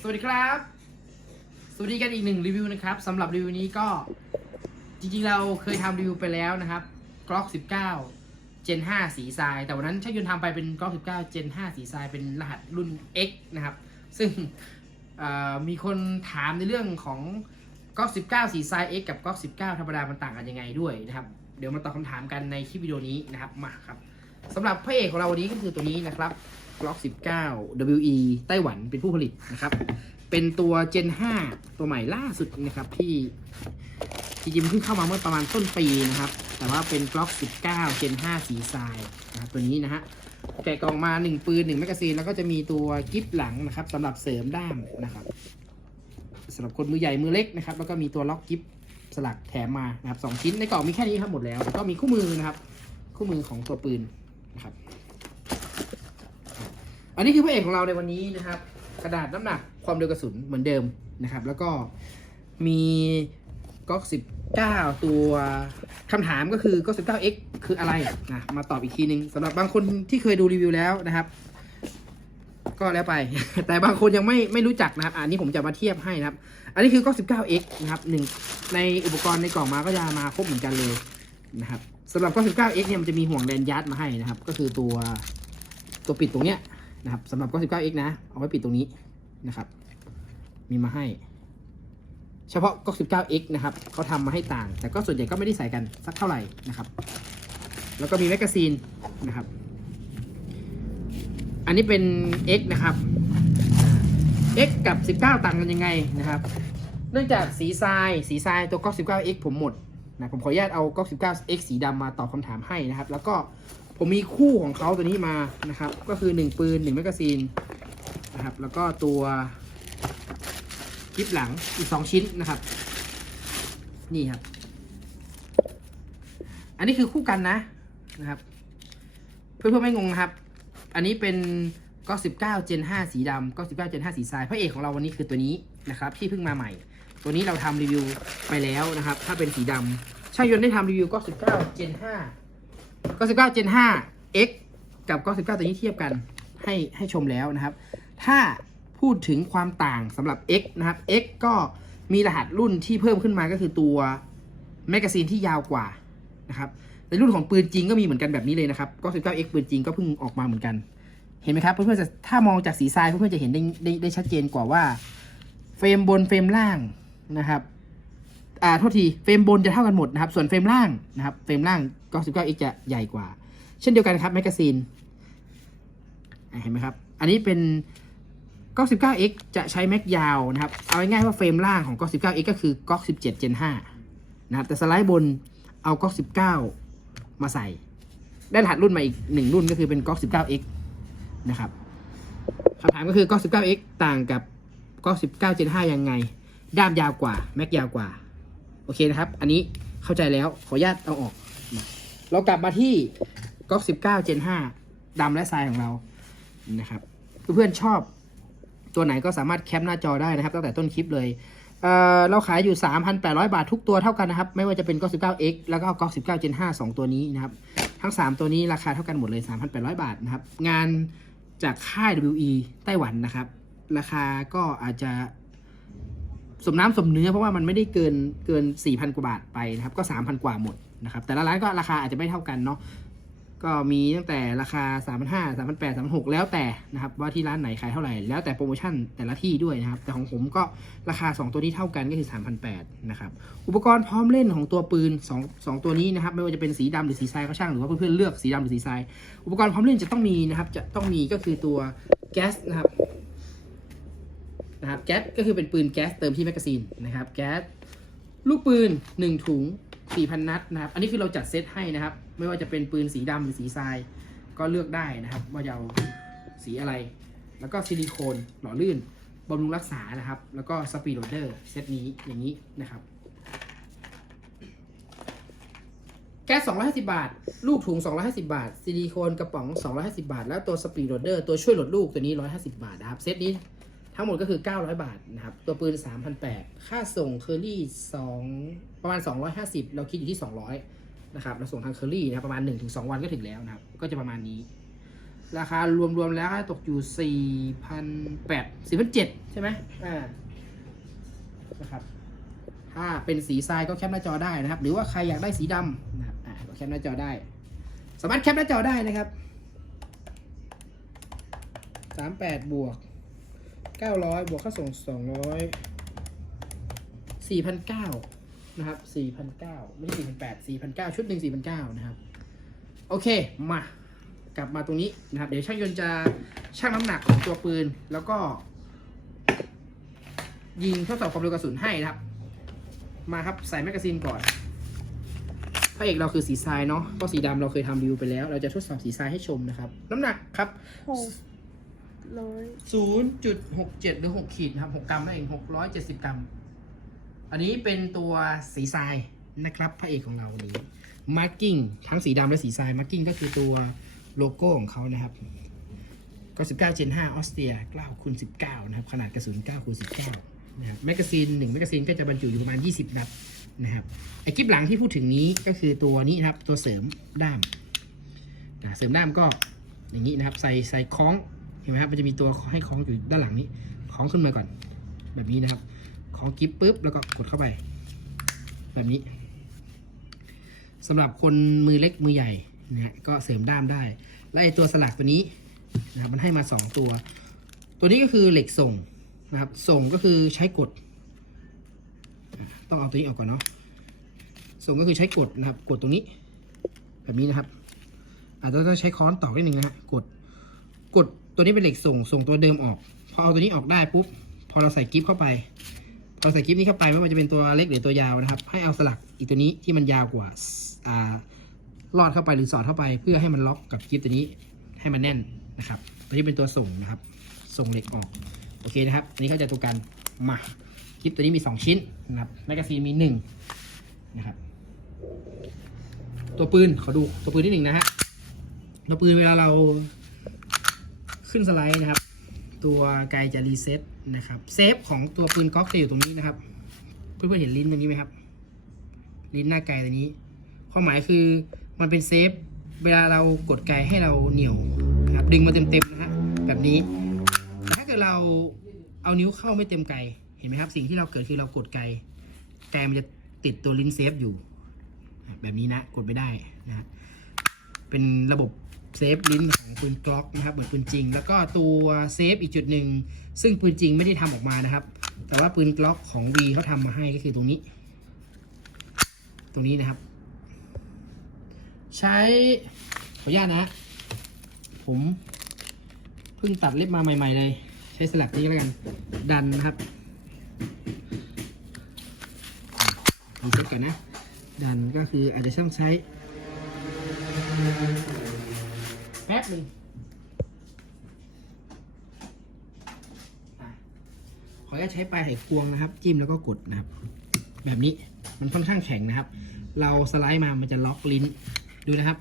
สวัสดีครับ สวัสดีกันอีกหนึ่งรีวิวนะครับสำหรับรีวิวนี้ก็จริงๆเราเคยทำรีวิวไปแล้วนะครับกล็อก19 Gen 5 สีทราย แต่วันนั้นช่างยนต์ทำไปเป็นกล็อก19 Gen 5 สีทรายเป็นรหัสรุ่น X นะครับ ซึ่งมีคนถามในเรื่องของกล็อก19 สีทราย X กับกล็อก19 ธรรมดา มันต่างกันยังไงด้วยนะครับ เดี๋ยวมาตอบคำถามกันในคลิปวิดีโอนี้นะครับ มาครับสำหรับพระเอกของเราวันนี้ก็คือตัวนี้นะครับ กล็อก19 WE ไต้หวันเป็นผู้ผลิตนะครับ เป็นตัว Gen 5 ตัวใหม่ล่าสุดนะครับที่จริงเพิ่งเข้ามาเมื่อประมาณต้นปีนะครับ แต่ว่าเป็นกล็อก19 Gen 5 สีทรายนะตัวนี้นะฮะแกะกล่องมา 1 ปืน 1 แมกกาซีน แล้วก็จะมีตัวกิฟหลังนะครับสำหรับเสริมด้ามนะครับสำหรับคนมือใหญ่มือเล็กนะครับ แล้วก็มีตัวล็อกกิฟสลักแถมมานะครับสองชิ้นในกล่องมีแค่นี้ครับหมดแล้วแล้วก็มีคู่มือนะครับ คู่มือของตัวปืนนะครับ อันนี้คือพระเอกของเราในวันนี้นะครับ กระดาษน้ำหนักความเร็วกระสุนเหมือนเดิมนะครับ แล้วก็มีก๊อก19ตัวคำถามก็คือก๊อก 19x คืออะไรนะมาตอบอีกทีนึงสำหรับบางคนที่เคยดูรีวิวแล้วนะครับ ก็แล้วไป แต่บางคนยังไม่ไม่รู้จักนะครับ อันนี้ผมจะมาเทียบให้นะครับ อันนี้คือก๊อก 19x นะครับหนึ่งในอุปกรณ์ในกล่องมาก็จะมาครบเหมือนกันเลยนะครับสำหรับก๊อก 19x เนี่ยมันจะมีห่วงแดนยัดมาให้นะครับ ก็คือตัวตัวปิดตรงเนี้ย นะครับสำหรับ 99x นะ เอาไว้ปิดตรงนี้นะครับ มีมาให้ เฉพาะ 99x นะครับเขาทำมาให้ต่าง แต่ก็ส่วนใหญ่ก็ไม่ได้ใส่กันสักเท่าไหร่นะครับ แล้วก็มีแมกกาซีนนะครับ อันนี้เป็น x นะครับ x กับ 19 ต่างกันยังไงนะครับ เนื่องจากสีทรายสีทรายตัว 99x ผมหมดนะผมขออนุญาตเอา 99x สีดำมาตอบคำถามให้นะครับ แล้วก็ ผมมีคู่ของเขาตัวนี้มานะครับ ก็คือ 1 ปืน1แมกกาซีนนะครับ แล้วก็ตัวคลิปหลังอีก 2 ชิ้นนะครับ นี่ครับ อันนี้คือคู่กันนะนะครับ เพื่อนๆไม่งงนะครับ อันนี้เป็นก็19 Gen 5 สีดำก็19 Gen 5 สีทรายพระเอกของเราวันนี้คือตัวนี้นะครับที่เพิ่งมาใหม่ ตัวนี้เราทำรีวิวไปแล้วนะครับ ถ้าเป็นสีดำช่างยนต์ได้ทำรีวิวก็19 Gen 5 ก็19 Gen 5 X กับก็19ตัวนี้เทียบกันให้ให้ชมแล้วนะครับ ถ้าพูดถึงความต่างสำหรับ X นะครับ X ก็มีรหัสรุ่นที่เพิ่มขึ้นมาก็คือตัวแมกกาซีนที่ยาวกว่านะครับในรุ่นของปืนจริงก็มีเหมือนกันแบบนี้เลยนะครับก็ 19X ปืนจริงก็เพิ่งออกมาเหมือนกัน เห็นไหมครับเพื่อนๆจะถ้ามองจากสีทรายเพื่อนๆจะเห็นได้ได้ได้ชัดเจนกว่าว่าเฟรมบนเฟรมล่างนะครับ อ่าโทษทีเฟรมบนจะเท่ากันหมดนะครับส่วนเฟรมล่างนะครับเฟรมล่างก็ 19x จะใหญ่กว่า เช่นเดียวกันครับแมกกาซีนเห็นไหมครับ อันนี้เป็นก็ 19x จะใช้แม็กยาวนะครับเอาง่ายๆว่าเฟรมล่างของก็ 19x ก็คือก็17 Gen 5นะครับแต่สไลด์บนเอาก็19 มาใส่ ได้รหัสรุ่นมาอีกหนึ่งรุ่นก็คือเป็นก็ 19x นะครับคำถามก็คือก็ 19x ต่างกับก็19 Gen 5ยังไง ด้ามยาวกว่า แม็กยาวกว่า อเคนะครับ อันนี้เข้าใจแล้ว ขออนุญาตเอาออก เรากลับมาที่ก๊อก19 Gen 5ดำและทรายของเรานะครับ เพื่อนๆชอบตัวไหนก็สามารถแคปหน้าจอได้นะครับ ตั้งแต่ต้นคลิปเลยเเราขายอยู่ 3,800 บาททุกตัวเท่ากันนะครับ ไม่ว่าจะเป็นก๊อก 19X แล้วก็ก๊อก19 Gen 5 2 ตัวนี้นะครับ ทั้ง 3 ตัวนี้ราคาเท่ากันหมดเลย 3,800 บาทนะครับ งานจากค่าย WE ไต้หวันนะครับ ราคาก็อาจจะ สมน้ำสมเนื้อเพราะว่ามันไม่ได้เกินเกิน 4,000 กว่าบาทไปนะครับ ก็ 3,000 กว่าหมดนะครับ แต่ละร้านก็ราคาอาจจะไม่เท่ากันเนาะก็มีตั้งแต่ราคา 3,500 3,800 3,600แล้วแต่นะครับว่าที่ร้านไหนขายเท่าไหร่ แล้วแต่โปรโมชั่นแต่ละที่ด้วยนะครับ แต่ของผมก็ราคา 2 ตัวนี้เท่ากันก็คือ 3,800นะครับ อุปกรณ์พร้อมเล่นของตัวปืน 2 2 ตัวนี้นะครับ ไม่ว่าจะเป็นสีดำหรือสีทรายก็ช่างหรือว่าเพื่อนๆเลือกสีดำหรือสีทราย อุปกรณ์พร้อมเล่นจะต้องมีนะครับ จะต้องมีก็คือตัวแก๊สนะครับ นะครับแก๊สก็คือเป็นปืนแก๊สเติมที่แมกกาซีนนะครับแก๊สลูกปืน 1 ถุง 4,000 นัดนะครับอันนี้คือเราจัดเซตให้นะครับ ไม่ว่าจะเป็นปืนสีดำหรือสีทรายก็เลือกได้นะครับ ว่าจะเอาสีอะไร แล้วก็ซิลิโคนหล่อลื่นบำรุงรักษานะครับ แล้วก็สปีดโรเดอร์เซตนี้อย่างนี้นะครับแก๊ส250 บาท ลูกถุง 250 บาท ซิลิโคนกระป๋อง 250 บาท แล้วตัวสปีดโรเดอร์ตัวช่วยลดลูกตัวนี้ 150 บาทนะครับ เซตนี้ ทั้งหมดก็คือ 900 บาทนะครับ ตัวปืน 3,800 ค่าส่งเคอรี่2ประมาณ 250 เราคิดอยู่ที่ 200 นะครับ เราส่งทางเคอรี่นะครับประมาณ 1-2 วันก็ถึงแล้วนะครับ ก็จะประมาณนี้ ราคารวมๆแล้วตกอยู่สี่พันแปดสี่พันเจ็ดใช่ไหมอ่า นะครับ ถ้าเป็นสีทรายก็แคปหน้าจอได้นะครับ หรือว่าใครอยากได้สีดำนะครับ อ่าก็แคปหน้าจอได้ สามารถแคปหน้าจอได้นะครับสามแปดบวก เก้าร้อยบวกค่าส่งสองร้อยสี่พันเก้านะครับสี่พันเก้าไม่ใช่สี่พันแปดสี่พันเก้าชุดหนึ่งสี่พันเก้านะครับ โอเค มากลับมาตรงนี้นะครับ เดี๋ยวช่างยนต์จะชั่งน้ำหนักของตัวปืน แล้วก็ ยิงทดสอบความเร็วกระสุนให้นะครับ มาครับ ใส่แมกกาซีนก่อนพระเอกเราคือสีทรายเนาะก็สีดำเราเคยทำรีวิวไปแล้ว เราจะทดสอบสีทรายให้ชมนะครับ น้ำหนักครับ ร้อย0.67หรือ6ขีดนะครับ6กรัมนั่นเอง670กรัม อันนี้เป็นตัวสีทรายนะครับพระเอกของเราวันนี้ marking ทั้งสีดำและสีทราย marking ก็คือตัวโลโก้ของเขานะครับก็19 Gen 5ออสเตรีย9คูณ19 นะครับ ขนาดกระสุน9คูณ19 นะครับแมกกาซีน1แมกกาซีนก็จะบรรจุอยู่ประมาณ 20 นัดนะครับไอ้คลิปหลังที่พูดถึงนี้ก็คือตัวนี้นะครับ ตัวเสริมด้ามนะเสริมด้ามก็อย่างนี้นะครับ ใส่ใส่คล้อง นไหมครับ มันจะมีตัวให้คล้องอยู่ด้านหลังนี้ คล้องขึ้นมาก่อน แบบนี้นะครับ คล้องกิ๊บปุ๊บ แล้วก็กดเข้าไป แบบนี้สำหรับคนมือเล็กมือใหญ่นะฮะ ก็เสริมด้ามได้ และไอตัวสลักตัวนี้นะครับมันให้มาสองตัว ตัวนี้ก็คือเหล็กส่งนะครับ ส่งก็คือใช้กด ต้องเอาตัวนี้ออกก่อนเนาะ ส่งก็คือใช้กดนะครับ กดตรงนี้ แบบนี้นะครับอาจจะต้องใช้ค้อนตอกนิดนึงนะฮะ กด กด ตัวนี้เป็นเหล็กส่งส่งตัวเดิมออก พอเอาตัวนี้ออกได้ปุ๊บ พอเราใส่กิ๊บเข้าไป พอใส่กิ๊บนี้เข้าไปไม่ว่าจะเป็นตัวเล็กหรือตัวยาวนะครับ ให้เอาสลักอีกตัวนี้ที่มันยาวกว่าอ่าลอดเข้าไปหรือสอดเข้าไป เพื่อให้มันล็อกกับกิ๊บตัวนี้ให้มันแน่นนะครับ ตัวนี้เป็นตัวส่งนะครับ ส่งเหล็กออก โอเคนะครับ อันนี้เข้าใจตัวกัน มากิ๊บตัวนี้มี 2 ชิ้นนะครับ แมกกาซีนมี1นะครับ ตัวปืนขอดูตัวปืนนิดหนึ่งนะฮะตัวปืนเวลาเรา ขึ้นสไลด์นะครับ ตัวไกลจะรีเซ็ตนะครับเซฟของตัวปืนก๊อกจะอยู่ตรงนี้นะครับ เพื่อนๆเห็นลิ้นตรงนี้ไหมครับ ลิ้นหน้าไกลตัวนี้ ความหมายคือมันเป็นเซฟเวลาเรากดไกลให้เราเหนียวนะครับดึงมาเต็มๆนะฮะแบบนี้ถ้าเกิดเราเอานิ้วเข้าไม่เต็มไกลเห็นไหมครับสิ่งที่เราเกิดคือเรากดไกลไกลมันจะติดตัวลิ้นเซฟอยู่ แบบนี้นะกดไม่ได้นะฮะเป็นระบบ เซฟลิ้นของปืนกล็อกนะครับเหมือนปืนจริง แล้วก็ตัวเซฟอีกจุดหนึ่งซึ่งปืนจริงไม่ได้ทำออกมานะครับ แต่ว่าปืนกล็อกของ V เขาทำมาให้ก็คือตรงนี้ ตรงนี้นะครับ ใช้ขออนุญาตนะฮะผมเพิ่งตัดเล็บมาใหม่ ๆ เลย ใช้สลักนี้ก็แล้วกัน ดันนะครับรีเซ็ตก่อนนะ ดันก็คืออาจจะต้องใช้ ป๊บหนึ่งอะขออนุญาตใช้ปลายไขควงนะครับ จิ้มแล้วก็กดนะครับ แบบนี้มันค่อนข้างแข็งนะครับ เราสไลด์มามันจะล็อกลิ้นดูนะครับ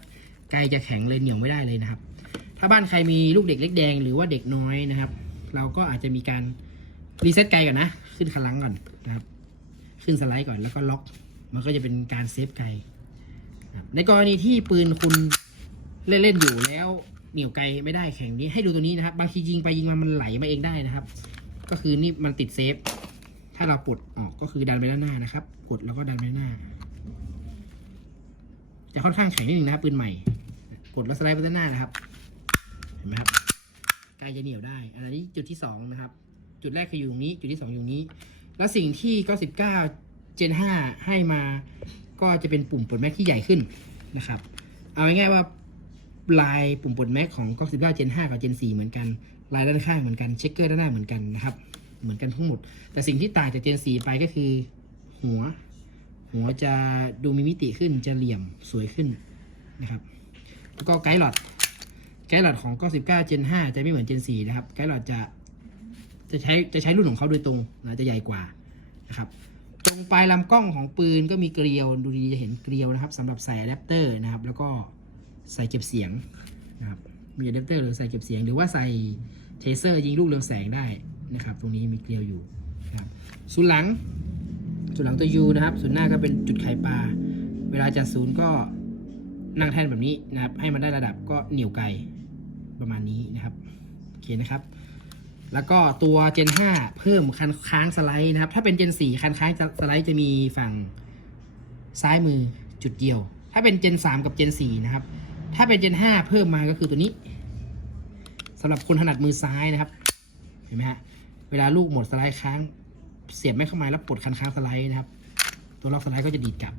ไกลจะแข็งเลยเหนียวไม่ได้เลยนะครับ ถ้าบ้านใครมีลูกเด็กเล็กแดงหรือว่าเด็กน้อยนะครับ เราก็อาจจะมีการรีเซ็ตไกลก่อนนะ ขึ้นคลังก่อนนะครับ ขึ้นสไลด์ก่อนแล้วก็ล็อก มันก็จะเป็นการเซฟไกลในกรณีที่ปืนคุณ เล่นๆอยู่แล้วเหนียวไกลไม่ได้แข็งนี้ให้ดูตัวนี้นะครับ บางทียิงไปยิงมามันไหลมาเองได้นะครับ ก็คือนี่มันติดเซฟ ถ้าเราปลดออกก็คือดันไปด้านหน้านะครับ กดแล้วก็ดันไปด้านหน้า จะค่อนข้างแข็งนิดนึงนะครับปืนใหม่ กดแล้วสไลด์ไปด้านหน้านะครับ เห็นไหมครับใกล้จะเหนียวได้ อันนี้จุดที่สองนะครับ จุดแรกคืออยู่ตรงนี้ จุดที่สองอยู่ตรงนี้ แล้วสิ่งที่ก็สิบเก้าเจนห้าให้มา ก็จะเป็นปุ่มปลดแม็กที่ใหญ่ขึ้นนะครับ เอาง่ายๆว่า ลายปุ่มปลดแม็กของก็สิบเก้าเจนห้ากับเจนสี่เหมือนกัน ลายด้านข้างเหมือนกัน เช็คเกอร์ด้านหน้าเหมือนกันนะครับ เหมือนกันทั้งหมด แต่สิ่งที่ต่างจากเจนสี่ไปก็คือ หัว หัวจะดูมีมิติขึ้น จะเหลี่ยมสวยขึ้นนะครับ แล้วก็ไกด์หลอด ไกด์หลอดของก็19 Gen 5 จะไม่เหมือน Gen 4 นะครับ ไกด์หลอดจะจะใช้จะใช้รุ่นของเขาโดยตรงนะจะใหญ่กว่านะครับตรงปลายลำกล้องของปืนก็มีเกลียวดูดีจะเห็นเกลียวนะครับสำหรับใส่อะแดปเตอร์นะครับ แล้วก็ ใส่เก็บเสียงนะครับมีอะแดปเตอร์หรือใส่เก็บเสียง หรือว่าใส่เทเซอร์ยิงลูกเรืองแสงได้นะครับ ตรงนี้มีเกลียวอยู่นะครับศูนย์หลังศูนย์หลังตัว U นะครับศูนย์หน้าก็เป็นจุดไข่ปลาเวลาจัดศูนย์ก็นั่งแท่นแบบนี้นะครับ ให้มันได้ระดับก็เหนียวไกลประมาณนี้นะครับโอเคนะครับ แล้วก็ตัว Gen 5 เพิ่มคันค้างสไลด์นะครับ ถ้าเป็น Gen 4 คันค้างสไลด์จะมีฝั่งซ้ายมือจุดเดียว ถ้าเป็น Gen 3 กับ Gen 4 นะครับ ถ้าเป็น Gen 5เพิ่มมาก็คือตัวนี้สำหรับคนถนัดมือซ้ายนะครับ เห็นไหมฮะ เวลาลูกหมดสไลด์ค้าง เสียบไม่เข้ามาแล้วปลดคันค้างสไลด์นะครับ ตัวล็อกสไลด์ก็จะดีดกลับ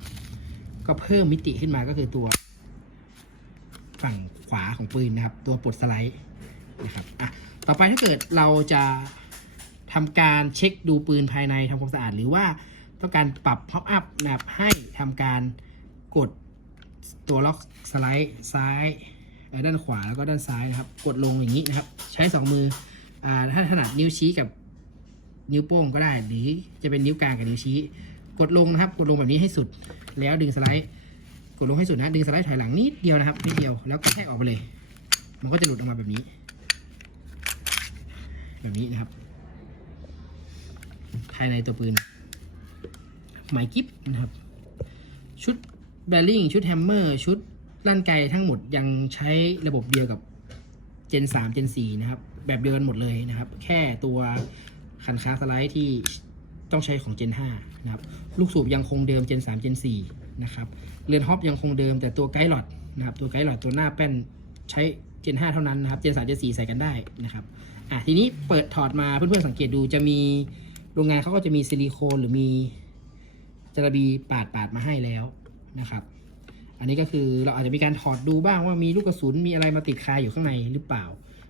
ก็เพิ่มมิติขึ้นมาก็คือตัว ฝั่งขวาของปืนนะครับ ตัวปลดสไลด์นะครับอะต่อไปถ้าเกิดเราจะทำการเช็คดูปืนภายในทำความสะอาด หรือว่าต้องการปรับพ็อปอัพนะครับให้ทำการกด ตัวล็อกสไลด์ซ้ายด้านขวาแล้วก็ด้านซ้ายนะครับ กดลงอย่างนี้นะครับ ใช้สองมืออ่าถ้าถนัดนิ้วชี้กับนิ้วโป้งก็ได้ หรือจะเป็นนิ้วกลางกับนิ้วชี้ กดลงนะครับ กดลงแบบนี้ให้สุด แล้วดึงสไลด์ กดลงให้สุดนะ ดึงสไลด์ถอยหลังนิดเดียวนะครับนิดเดียว แล้วก็แค่ออกไปเลย มันก็จะหลุดออกมาแบบนี้ แบบนี้นะครับ ภายในตัวปืน หมายกิฟนะครับ ชุด แบริ่งชุดแฮมเมอร์ชุดลั่นไกทั้งหมดยังใช้ระบบเดียวกับ Gen 3 Gen 4 นะครับ แบบเดียวกันหมดเลยนะครับ แค่ตัวคันค้าสไลด์ที่ต้องใช้ของ Gen 5 นะครับ ลูกสูบยังคงเดิม Gen 3 Gen 4 นะครับเรือนฮอปยังคงเดิมแต่ตัวไกด์หลอดนะครับตัวไกด์หลอดตัวหน้าแป้นใช้ Gen 5 เท่านั้นนะครับ Gen 3 Gen 4 ใส่กันได้นะครับอะทีนี้เปิดถอดมาเพื่อนๆสังเกตดูจะมีโรงงานเขาก็จะมีซิลิโคนหรือมีจาระบีปาดปาดมาให้แล้ว นะครับ อันนี้ก็คือเราอาจจะมีการถอดดูบ้างว่ามีลูกกระสุนมีอะไรมาติดคาอยู่ข้างในหรือเปล่า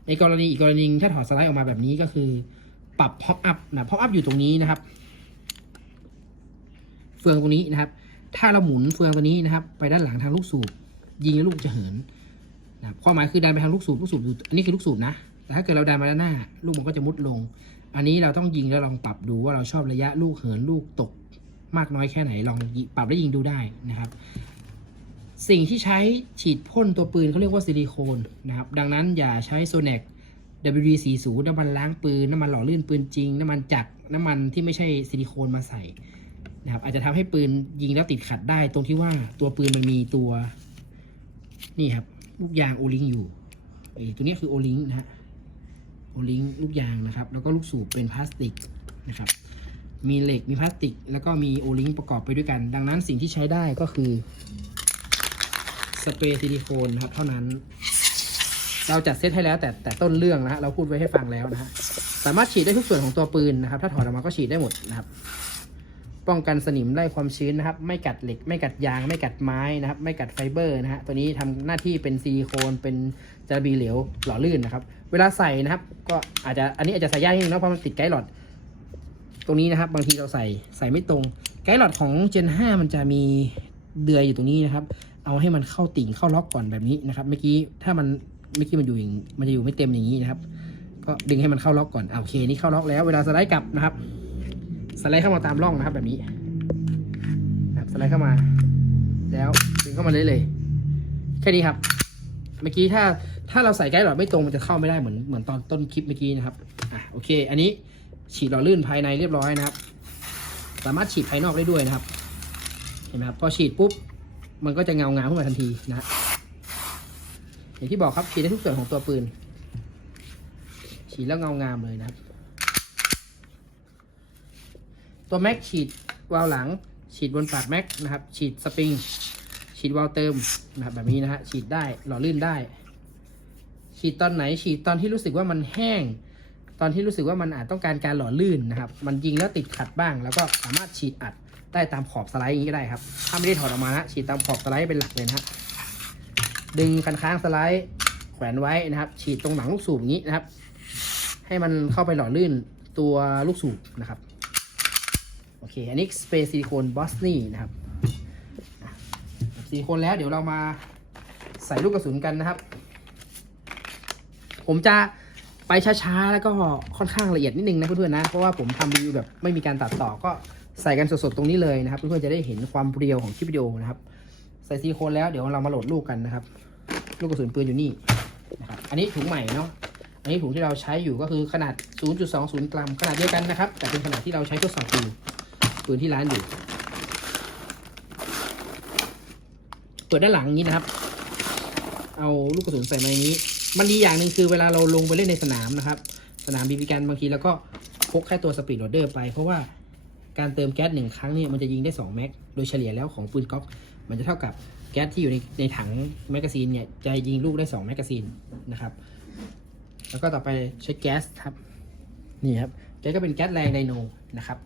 ในกรณีอีกกรณีถ้าถอดสไลด์ออกมาแบบนี้ก็คือ ปรับพ็อปอัพนะพ็อปอัพอยู่ตรงนี้นะครับ เฟืองตรงนี้นะครับ ถ้าเราหมุนเฟืองตัวนี้นะครับ ไปด้านหลังทางลูกสูบยิงแล้วลูกจะเหินนะความหมายคือดันไปทางลูกสูบลูกสูบอยู่อันนี้คือลูกสูบนะแต่ถ้าเกิดเราดันมาด้านหน้า ลูกมันก็จะมุดลง อันนี้เราต้องยิงแล้วลองปรับดูว่าเราชอบระยะลูกเหินลูกตก มากน้อยแค่ไหนลองปรับแล้วยิงดูได้นะครับ สิ่งที่ใช้ฉีดพ่นตัวปืนเขาเรียกว่าซิลิโคนนะครับ ดังนั้นอย่าใช้โซเนก WD40 น้ำมันล้างปืน น้ำมันหล่อลื่นปืนจริง น้ำมันจักรน้ำมันที่ไม่ใช่ซิลิโคนมาใส่นะครับอาจจะทำให้ปืนยิงแล้วติดขัดได้ ตรงที่ว่าตัวปืนมันมีตัว นี่ครับ ลูกยางโอลิงอยู่ไอ้ตัวนี้คือโอลิงนะฮะโอลิงลูกยางนะครับ แล้วก็ลูกสูบเป็นพลาสติกนะครับ มีเหล็กมีพลาสติก แล้วก็มีโอลิงประกอบไปด้วยกัน ดังนั้นสิ่งที่ใช้ได้ก็คือสเปรย์ซิลิโคนนะครับเท่านั้น เราจัดเซตให้แล้วแต่แต่ต้นเรื่องนะฮะเราพูดไว้ให้ฟังแล้วนะฮะสามารถฉีดได้ทุกส่วนของตัวปืนนะครับ ถ้าถอดออกมาก็ฉีดได้หมดนะครับ ป้องกันสนิมไล่ความชื้นนะครับ ไม่กัดเหล็ก ไม่กัดยาง ไม่กัดไม้นะครับ ไม่กัดไฟเบอร์นะฮะตัวนี้ทำหน้าที่เป็นซิลิโคนเป็นจาระบีเหลวหล่อลื่นนะครับ เวลาใส่นะครับ ก็อาจจะอันนี้อาจจะใส่ยากนิดนึงนะเพราะมันติดไกด์หลอด รงนี้นะครับ บางทีเราใส่ใส่ไม่ตรง ไกด์หลอดของ Gen 5 มันจะมีเดือยอยู่ตรงนี้นะครับ เอาให้มันเข้าติ่งเข้าล็อกก่อนแบบนี้นะครับ เมื่อกี้ถ้ามันเมื่อกี้มันอยู่อย่างมันจะอยู่ไม่เต็มอย่างนี้นะครับ ก็ดึงให้มันเข้าล็อกก่อนอ่าโอเคนี่เข้าล็อกแล้วเวลาสไลด์กลับนะครับ สไลด์เข้ามาตามร่องนะครับแบบนี้ครับสไลด์เข้ามา แล้วดึงเข้ามาเลยเลยๆแค่นี้ครับ เมื่อกี้ถ้าถ้าเราใส่ไกด์หลอดไม่ตรงมันจะเข้าไม่ได้เหมือนเหมือนตอนต้นคลิปเมื่อกี้นะครับอะโอเค อันนี้ ฉีดหล่อลื่นภายในเรียบร้อยนะครับ สามารถฉีดภายนอกได้ด้วยนะครับ เห็นไหมครับพอฉีดปุ๊บมันก็จะเงางามขึ้นมาทันทีนะอย่างที่บอกครับฉีดได้ทุกส่วนของตัวปืน ฉีดแล้วเงางามเลยนะครับ ตัวแม็กฉีดวาล์วหลัง ฉีดบนปากแม็กนะครับ ฉีดสปริง ฉีดวาล์วเติมนะครับแบบนี้นะฮะฉีดได้หล่อลื่นได้ ฉีดตอนไหนฉีดตอนที่รู้สึกว่ามันแห้ง ตอนที่รู้สึกว่ามันอาจต้องการการหล่อลื่นนะครับ มันยิงแล้วติดขัดบ้าง แล้วก็สามารถฉีดอัดได้ตามขอบสไลด์อย่างนี้ก็ได้ครับ ถ้าไม่ได้ถอดออกมานะฉีดตามขอบสไลด์เป็นหลักเลยนะฮะดึงคันค้างสไลด์แขวนไว้นะครับ ฉีดตรงหนังลูกสูบอย่างนี้นะครับ ให้มันเข้าไปหล่อลื่นตัวลูกสูบนะครับ โอเค อันนี้สเปรย์ซิลิโคนบอสนี่นะครับซิลิโคนแล้วเดี๋ยวเรามาใส่ลูกกระสุนกันนะครับ ผมจะ ไปช้าๆ แล้วก็ค่อนข้างละเอียดนิดนึงนะเพื่อนๆนะ เพราะว่าผมทำรีวิวแบบไม่มีการตัดต่อก็ใส่กันสดๆตรงนี้เลยนะครับ เพื่อนๆจะได้เห็นความเรียวของคลิปวิดีโอนะครับ ใส่ซิลิโคนแล้วเดี๋ยวเรามาโหลดลูกกันนะครับ ลูกกระสุนปืนอยู่นี่นะครับอันนี้ถุงใหม่เนาะอันนี้ถุงที่เราใช้อยู่ก็คือขนาด 0.20 กรัม ขนาดเดียวกันนะครับ แต่เป็นขนาดที่เราใช้ทดสอบปืนปืนที่ร้านอยู่เปิดด้านหลังนี้นะครับ เอาลูกกระสุนใส่ในนี้ มันดีอย่างหนึ่งคือเวลาเราลงไปเล่นในสนามนะครับ สนามบีบีกันบางทีแล้วก็พกแค่ตัวสปีดโรเดอร์ไป เพราะว่าการเติมแก๊สหนึ่งครั้งเนี่ยมันจะยิงได้2แม็กโดยเฉลี่ยแล้วของปืนก๊อก มันจะเท่ากับแก๊สที่อยู่ในในถังแมกกาซีนเนี่ยจะยิงลูกได้2แมกกาซีนนะครับแล้วก็ต่อไปใช้แก๊สครับนี่ครับแก๊สก็เป็นแก๊สแรงไดโนนะครับ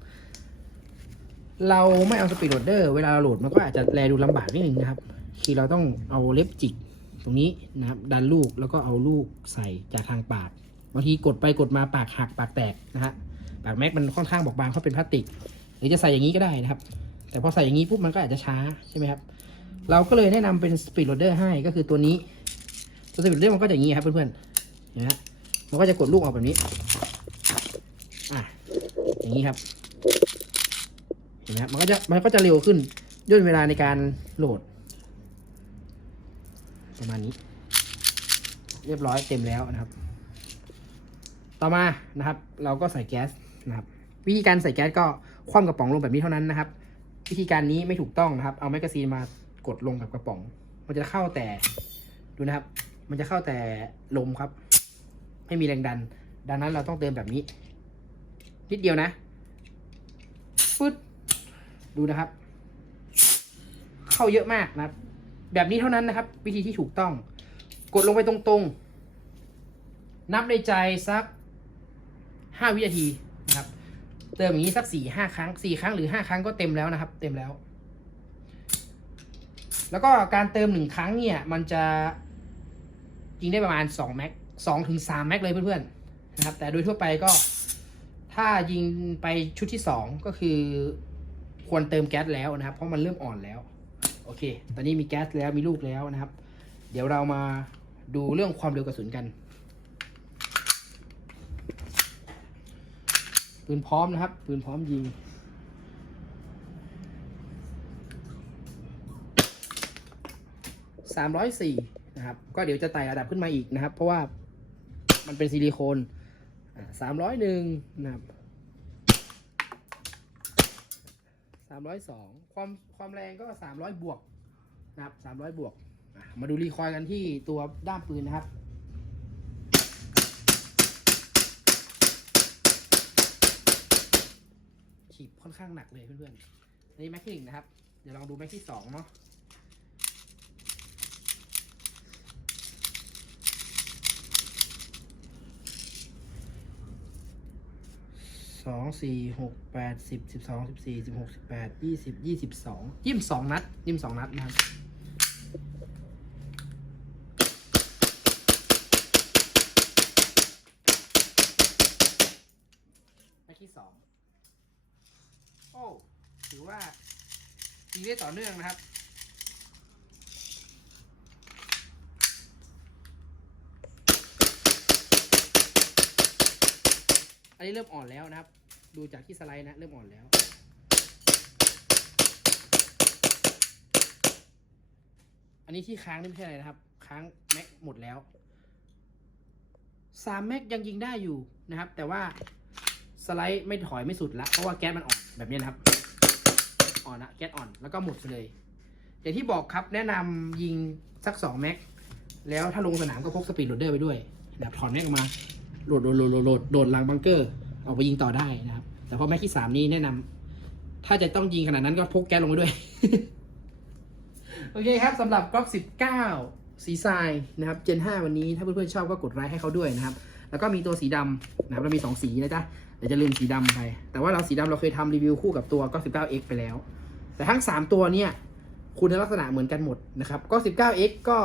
เราไม่เอาสปีดโรเดอร์เวลาเราโหลดมันก็อาจจะแลดูลำบากนิดนึงนะครับ คือเราต้องเอาเล็บจิก ตรงนี้นะครับ ดันลูกแล้วก็เอาลูกใส่จากทางปากบางทีกดไปกดมาปากหักปากแตกนะฮะปากแม็กมันค่อนข้างบอกบางเพราะเป็นพลาสติก หรือจะใส่อย่างนี้ก็ได้นะครับ แต่พอใส่อย่างนี้ปุ๊บมันก็อาจจะช้าใช่ไหมครับเราก็เลยแนะนำเป็นสปีดโรเดอร์ให้ก็คือตัวนี้ตัวสปีดโรเดอร์มันก็จะอย่างนี้ครับเพื่อนๆนไหมฮะมันก็จะกดลูกออกแบบนี้อะอย่างนี้ครับเห็นไหมมันก็จะมันก็จะเร็วขึ้นย่นเวลาในการโหลด ประมาณนี้ เรียบร้อยเต็มแล้วนะครับ ต่อมานะครับ เราก็ใส่แก๊สนะครับ วิธีการใส่แก๊สก็คว่ำกระป๋องลงแบบนี้เท่านั้นนะครับ วิธีการนี้ไม่ถูกต้องนะครับ เอาแมกกาซีนมากดลงกับกระป๋อง มันจะเข้าแต่ดูนะครับ มันจะเข้าแต่ลมครับ ไม่มีแรงดัน ดังนั้นเราต้องเติมแบบนี้ นิดเดียวนะฟึดดูนะครับ เข้าเยอะมากนะครับ แบบนี้เท่านั้นนะครับ วิธีที่ถูกต้อง กดลงไปตรงๆ นับในใจสักห้าวินาทีนะครับ เติมอย่างนี้สักสี่ห้าครั้งสี่ครั้งหรือห้าครั้งก็เต็มแล้วนะครับ เต็มแล้ว แล้วก็การเติมหนึ่งครั้งเนี่ย มันจะยิงได้ประมาณสองแม็กสองถึงสามแม็กเลยเพื่อนๆนะครับ แต่โดยทั่วไปก็ถ้ายิงไปชุดที่สองก็คือควรเติมแก๊สแล้วนะครับ เพราะมันเริ่มอ่อนแล้ว โอเค ตอนนี้มีแก๊สแล้วมีลูกแล้วนะครับ เดี๋ยวเรามาดูเรื่องความเร็วกระสุนกันปืนพร้อมนะครับปืนพร้อมยิง สามร้อยสี่นะครับ ก็เดี๋ยวจะไต่ระดับขึ้นมาอีกนะครับ เพราะว่ามันเป็นซิลิโคนสามร้อยหนึ่งนะครับ สามร้อยสองความความแรงก็สามร้อยบวกนะครับสามร้อยบวก มาดูรีคอยล์กันที่ตัวด้ามปืนนะครับฉีบค่อนข้างหนักเลยเพื่อนๆอันนี้แม็กที่หนึ่งนะครับ เดี๋ยวลองดูแม็กที่สองเนาะ สองสี่หกแปดสิบสิบสองสิบสี่สิบหกสิบแปดยี่สิบยี่สิบสองยี่สิบสองนัดยี่สิบสองนัดนะครับที่สองโอ้ ถือว่ายิงได้ต่อเนื่องนะครับ อันนี้เริ่มอ่อนแล้วนะครับ ดูจากที่สไลด์นะ เริ่มอ่อนแล้ว อันนี้ที่ค้างนี่ไม่ใช่อะไรนะครับ ค้างแม็กหมดแล้วสามแม็กยังยิงได้อยู่นะครับ แต่ว่าสไลด์ไม่ถอยไม่สุดละเพราะว่าแก๊สมันอ่อนแบบนี้นะครับ อ่อนนะแก๊สอ่อนแล้วก็หมดเลย อย่างที่บอกครับแนะนำยิงสักสองแม็กแล้วถ้าลงสนามก็พกสปีดโรเดอร์ไปด้วยแบบถอนแม็กออกมา โหลดโหลดโหลดโหลดโหลดดหลังบังเกอร์เอาไปยิงต่อได้นะครับ แต่พอแม็กที่สามนี้แนะนำถ้าจะต้องยิงขนาดนั้นก็พกแก๊สลงไปด้วย โอเคครับสำหรับกล็อก19สีทรายนะครับ Gen 5วันนี้ถ้าเพื่อนๆชอบก็กดไลค์ให้เขาด้วยนะครับ แล้วก็มีตัวสีดำนะครับเรามี 2 สีนะจ๊ะเดี๋ยวจะลืมสีดำไป แต่ว่าเราสีดำเราเคยทำรีวิวคู่กับตัวก็ 19X ไปแล้ว แต่ทั้ง 3 ตัวเนี่ย คุณลักษณะเหมือนกันหมดนะครับก็ 19X ก็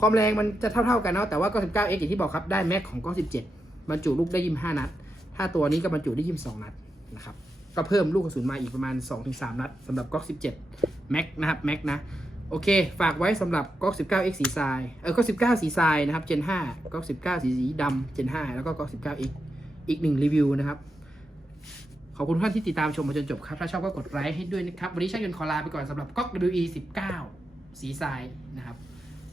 ความแรงมันจะเท่าๆกันเนาะแต่ว่าก็ 19X อย่างที่บอกครับได้แม็กของก็17บรรจุลูกได้ 25 นัด ถ้าตัวนี้ก็บรรจุได้ 22 นัดนะครับก็เพิ่มลูกกระสุนมาอีกประมาณ 2-3 นัดสำหรับก๊อก17แม็กนะครับแม็กนะโอเค ฝากไว้สำหรับก๊อก 19x สีทรายเออก๊อก19 สีทรายนะครับ Gen 5ก๊อก19 สีสีดำ Gen 5แล้วก็ก๊อก 19x อีกหนึ่งรีวิวนะครับ ขอบคุณท่านที่ติดตามชมมาจนจบครับ ถ้าชอบก็กดไลค์ให้ด้วยนะครับ วันนี้ช่างยนต์ขอลาไปก่อนสำหรับก๊อก WE 19 สีทรายนะครับ